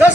10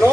9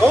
9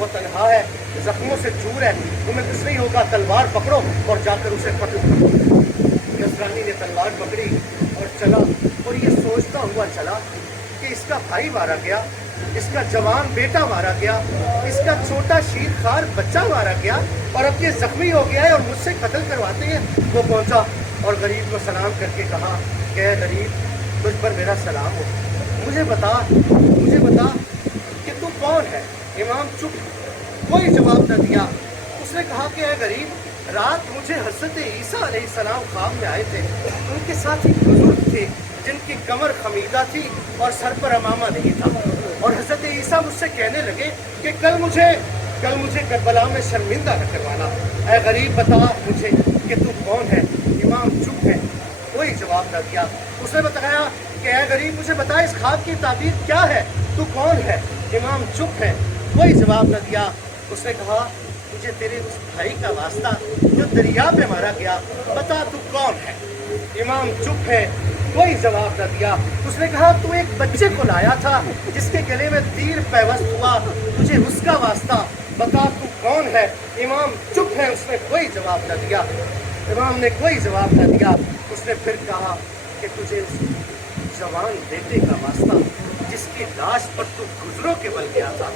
وہ تنہا ہے, زخموں سے چور ہے, تمہیں کچھ نہیں ہوگا, تلوار پکڑو اور جا کر اسے قتل کرو. نصرانی نے تلوار پکڑی اور چلا, اور یہ سوچتا ہوا چلا کہ اس کا بھائی مارا گیا, اس کا جوان بیٹا مارا گیا, اس کا چھوٹا شیر خوار بچہ مارا گیا, اور اب یہ زخمی ہو گیا ہے اور مجھ سے قتل کرواتے ہیں. وہ پہنچا اور غریب کو سلام کر کے کہا کہ اے غریب, تجھ پر میرا سلام ہو, مجھے بتا کہ تو کون ہے. امام چپ, کوئی جواب نہ دیا. اس نے کہا کہ اے غریب, رات مجھے حضرت عیسیٰ علیہ السلام خواب میں آئے تھے. ان کے ساتھ ایک بزرگ تھے جن کی کمر خمیدہ تھی اور سر پر امامہ نہیں تھا, اور حضرت عیسیٰ مجھ سے کہنے لگے کہ کل مجھے کربلا میں شرمندہ نہ کروانا. اے غریب بتا مجھے کہ تو کون ہے. امام چپ ہے, کوئی جواب نہ دیا. اس نے بتایا کہ اے غریب مجھے بتا اس خواب کی تعبیر کیا ہے, تو کون ہے. امام چپ ہے, کوئی جواب نہ دیا. اس نے کہا مجھے تیرے اس بھائی کا واسطہ جو دریا پہ مارا گیا, بتا تو کون ہے. امام چپ ہے, کوئی جواب نہ دیا. اس نے کہا تو ایک بچے کو لایا تھا جس کے گلے میں تیر پیوست ہوا, تجھے اس کا واسطہ, بتا تو کون ہے. امام چپ ہے, اس نے کوئی جواب نہ دیا. امام نے کوئی جواب نہ دیا. اس نے پھر کہا کہ تجھے اس جوان بیٹے کا واسطہ جس کی لاش پر تو گزروں کے بل گیا تھا,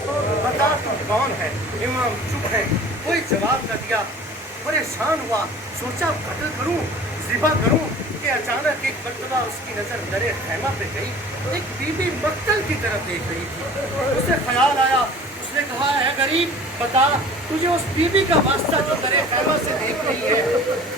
بتا تو کون ہے. امام چپ ہے, کوئی جواب نہ دیا. پریشان ہوا, سوچا قتل کروں, ذبح کروں, کہ اچانک ایک مرتبہ اس کی نظر درے خیمہ پہ گئی. ایک بی بی مقتل کی طرف دیکھ رہی تھی. اسے خیال آیا, اس نے کہا اے غریب بتا تجھے اس بی بی کا واسطہ جو درے خیمہ سے دیکھ رہی ہے,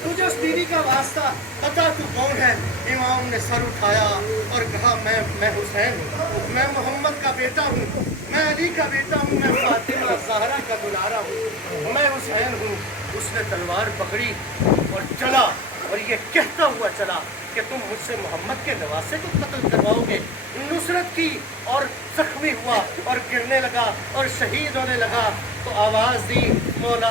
تجھے اس بی بی کا واسطہ, بتا تو کون ہے. امام نے سر اٹھایا اور کہا میں حسین ہوں, میں محمد کا بیٹا ہوں, میں علی کا بیٹا ہوں, میں فاطمہ زہرا کا دلارا ہوں, میں حسین ہوں. اس نے تلوار پکڑی اور چلا, اور یہ کہتا ہوا چلا کہ تم مجھ سے محمد کے نواسے کو قتل کرواؤ گے. نصرت کی اور زخمی ہوا اور گرنے لگا اور شہید ہونے لگا تو آواز دی, مولا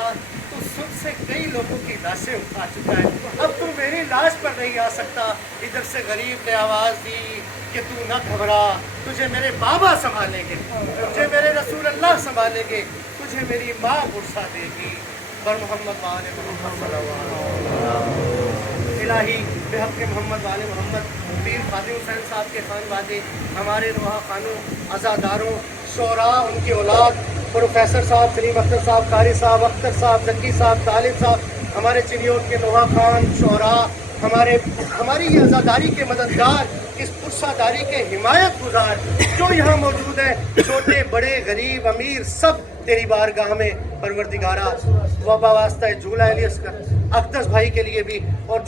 تو سب سے کئی لوگوں کی لاشیں اٹھا چکا ہے, اب تو میری لاش پر نہیں آ سکتا. ادھر سے غریب نے آواز دی کہ تو نہ گھبرا, تجھے میرے بابا سنبھالیں گے, تجھے میرے رسول اللہ سنبھالیں گے, تجھے میری ماں برسا دے گی. پر محمد والے محمد صلی اللہ علیہ وسلم. الہی بحق محمد والے محمد, پیر خادم حسین صاحب کے خانوادے, ہمارے نوحہ خانوں, عزاداروں, شعراء, ان کی اولاد, پروفیسر صاحب, سلیم اختر صاحب, قاری صاحب, اختر صاحب, ذکی صاحب, طالب صاحب, ہمارے چنیوٹ کے نوحہ خان, شعراء, ہماری یہ عزاداری کے مددگار, اس پرساداری کے حمایت گزار جو یہاں موجود ہیں, چھوٹے بڑے غریب امیر, سب تیری بارگاہ میں پروردگارہ وبا واسطہ جھولا علی اصغر اقدس بھائی کے لیے بھی, اور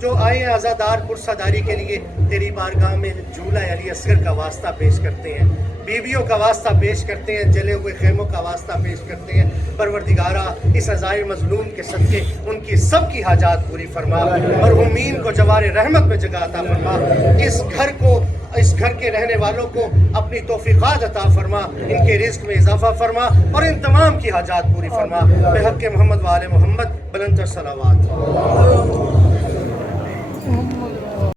جو آئے ہیں عزادار پرساداری کے لیے تیری بارگاہ میں جھولا علی اصغر کا واسطہ پیش کرتے ہیں, بیویوں کا واسطہ پیش کرتے ہیں, جلے ہوئے خیموں کا واسطہ پیش کرتے ہیں. پروردگارہ اس عزائر مظلوم کے صدقے ان کی سب کی حاجات پوری فرما, مرحومین کو جوار رحمت میں جگہ عطا فرما, اس گھر کے رہنے والوں کو اپنی توفیقات عطا فرما, ان کے رزق میں اضافہ فرما, اور ان تمام کی حاجات پوری فرما. بحق محمد و آل محمد, بلند تر صلوات.